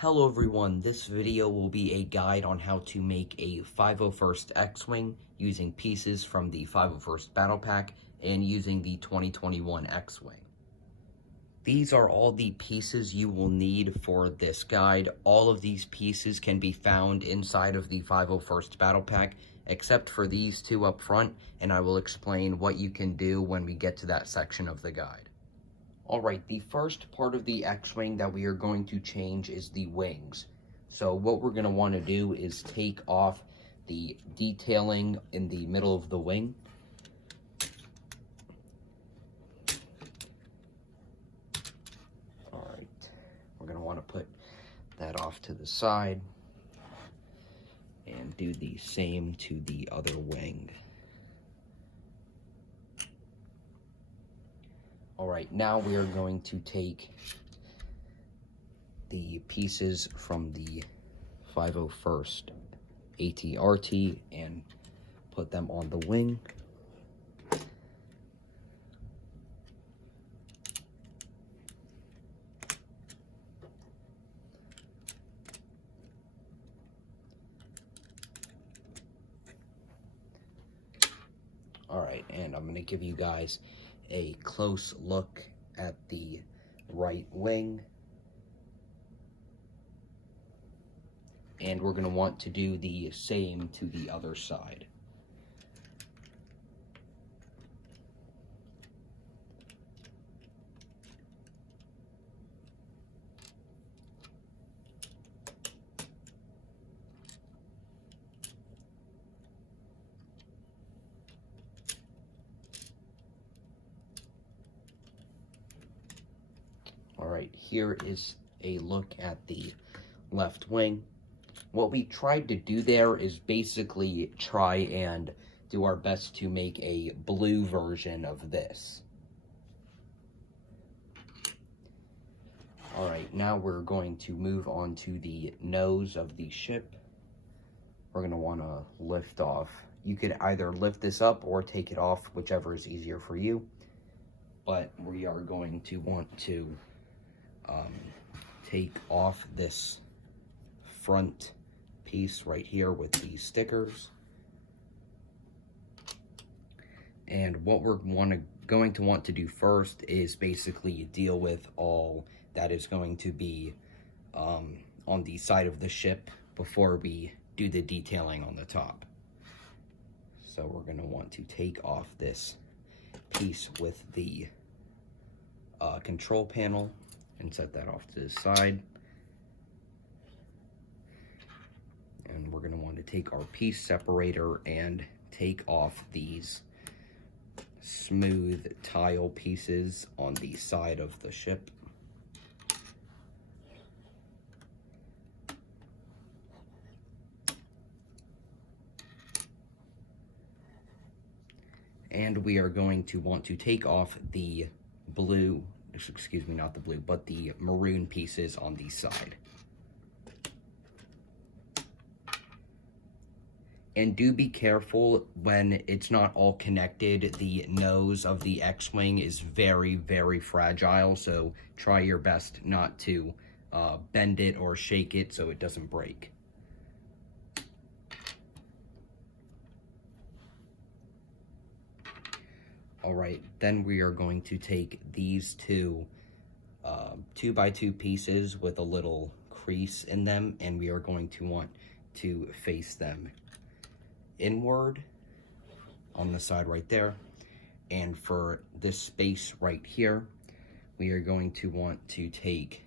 Hello everyone, this video will be a guide on how to make a 501st X-Wing using pieces from the 501st Battle Pack and using the 2021 X-Wing. These are all the pieces you will need for this guide. All of these pieces can be found inside of the 501st Battle Pack, except for these two up front, and I will explain what you can do when we get to that section of the guide. Alright, the first part of the X-Wing that we are going to change is the wings. So what we're going to want to do is take off the detailing in the middle of the wing. Alright, we're going to want to put that off to the side and do the same to the other wing. Alright, now we are going to take the pieces from the 501st ATRT and put them on the wing. Alright, and I'm going to give you guys a close look at the right wing. And we're going to want to do the same to the other side. Alright, here is a look at the left wing. What we tried to do there is basically try and do our best to make a blue version of this. Alright, now we're going to move on to the nose of the ship. We're going to want to lift off. You could either lift this up or take it off, whichever is easier for you. But we are going to want to take off this front piece right here with these stickers. And what we're going to want to do first is basically deal with all that is going to be on the side of the ship before we do the detailing on the top. So we're going to want to take off this piece with the control panel and set that off to the side. And we're going to want to take our piece separator and take off these smooth tile pieces on the side of the ship. And we are going to want to take off the blue, excuse me, not the blue, but the maroon pieces on the side. And do be careful when it's not all connected. The nose of the X-Wing is very, very fragile, so try your best not to bend it or shake it so it doesn't break. Alright, then we are going to take these two 2x2 pieces with a little crease in them, and we are going to want to face them inward on the side right there. And for this space right here, we are going to want to take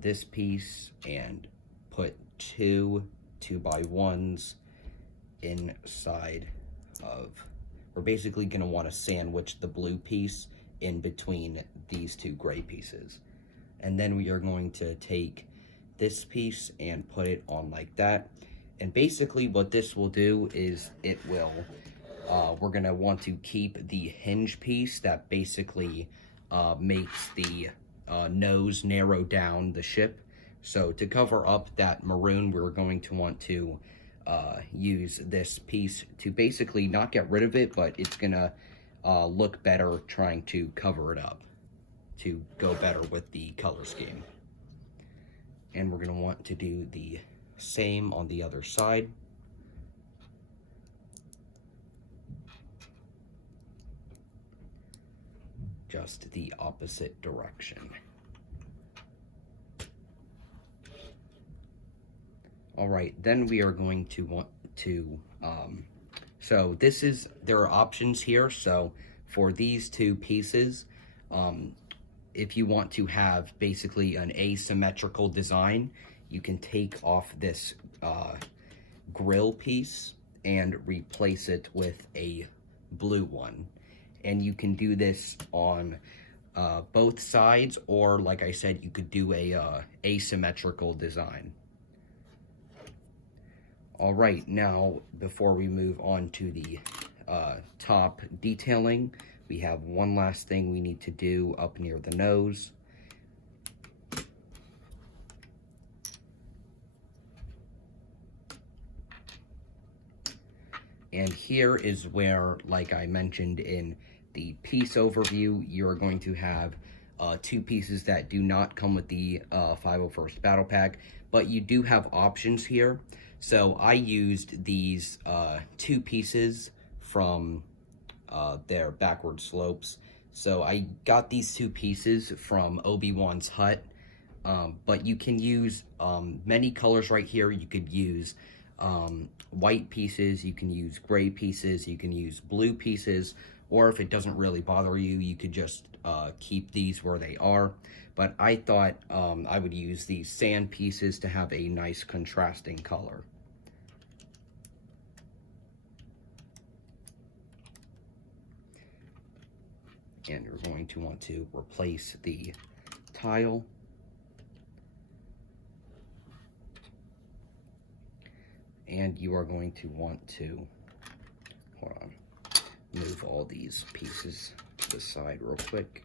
this piece and put two 2x1s inside of, we're basically going to want to sandwich the blue piece in between these two gray pieces. And then we are going to take this piece and put it on like that. And basically what this will do is it will, we're going to want to keep the hinge piece that basically makes the nose narrow down the ship. So to cover up that maroon, we're going to want to use this piece to basically not get rid of it, but it's gonna look better trying to cover it up to go better with the color scheme. And we're going to want to do the same on the other side. Just the opposite direction. All right, then we are going to want to, so there are options here. So for these two pieces, if you want to have basically an asymmetrical design, you can take off this grill piece and replace it with a blue one. And you can do this on both sides, or like I said, you could do a asymmetrical design. All right, now before we move on to the top detailing, we have one last thing we need to do up near the nose. And here is where, like I mentioned in the piece overview, you're going to have two pieces that do not come with the 501st Battle Pack, but you do have options here. So I used these two pieces from their backward slopes. So I got these two pieces from Obi-Wan's hut, but you can use many colors right here. You could use white pieces, you can use gray pieces, you can use blue pieces, or if it doesn't really bother you, you could just keep these where they are. But I thought I would use these sand pieces to have a nice contrasting color. And you're going to want to replace the tile. And you are going to want to, hold on, move all these pieces to the side real quick.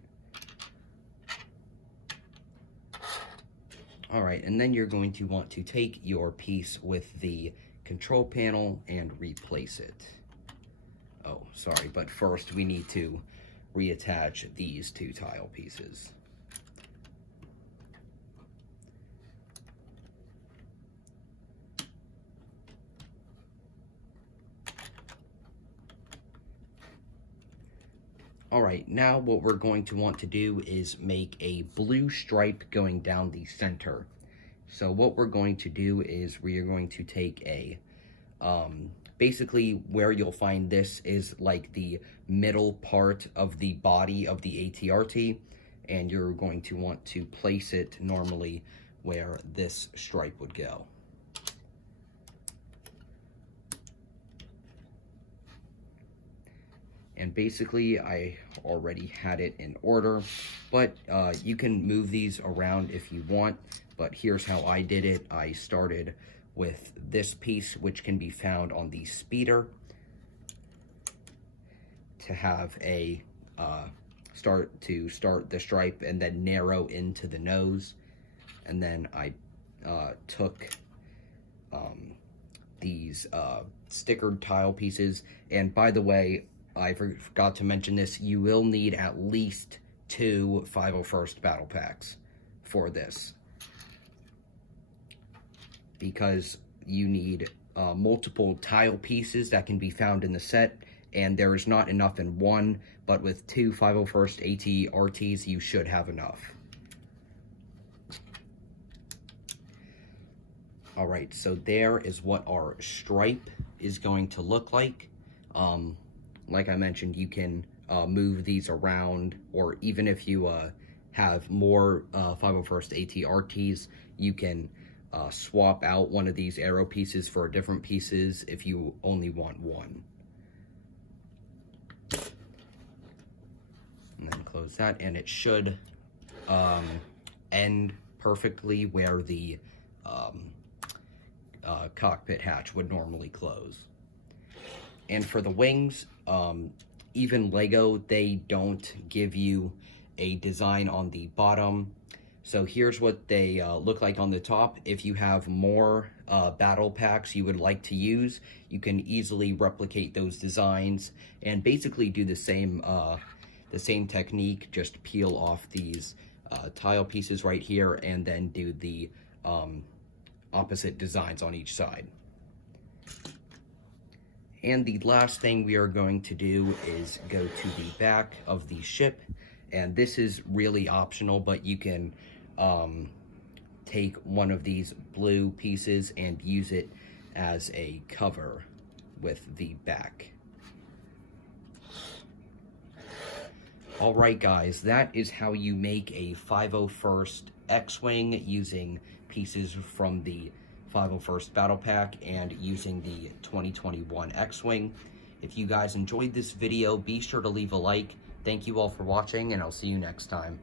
All right, and then you're going to want to take your piece with the control panel and replace it. Oh, sorry, but first we need to reattach these two tile pieces. All right, now what we're going to want to do is make a blue stripe going down the center. So what we're going to do is we are going to take a, basically where you'll find this is like the middle part of the body of the ATRT, and you're going to want to place it normally where this stripe would go. And basically, I already had it in order, but you can move these around if you want, but here's how I did it. I started with this piece, which can be found on the speeder, to have a start the stripe and then narrow into the nose. And then I took these stickered tile pieces, and by the way, I forgot to mention this, you will need at least 2 501st Battle Packs for this, because you need multiple tile pieces that can be found in the set, and there is not enough in one, but with 2 501st ATRTs, you should have enough. All right, so there is what our stripe is going to look like. Like I mentioned, you can move these around, or even if you have more 501st ATRTs, you can swap out one of these arrow pieces for different pieces if you only want one. And then close that, and it should end perfectly where the cockpit hatch would normally close. And for the wings, even Lego, they don't give you a design on the bottom. So here's what they look like on the top. If you have more battle packs you would like to use, you can easily replicate those designs and basically do the same the same technique, just peel off these tile pieces right here and then do the opposite designs on each side. And the last thing we are going to do is go to the back of the ship, and this is really optional, but you can take one of these blue pieces and use it as a cover with the back. Alright guys, that is how you make a 501st X-Wing using pieces from the 501st Battle Pack and using the 2021 X-Wing. If you guys enjoyed this video, be sure to leave a like. Thank you all for watching, and I'll see you next time.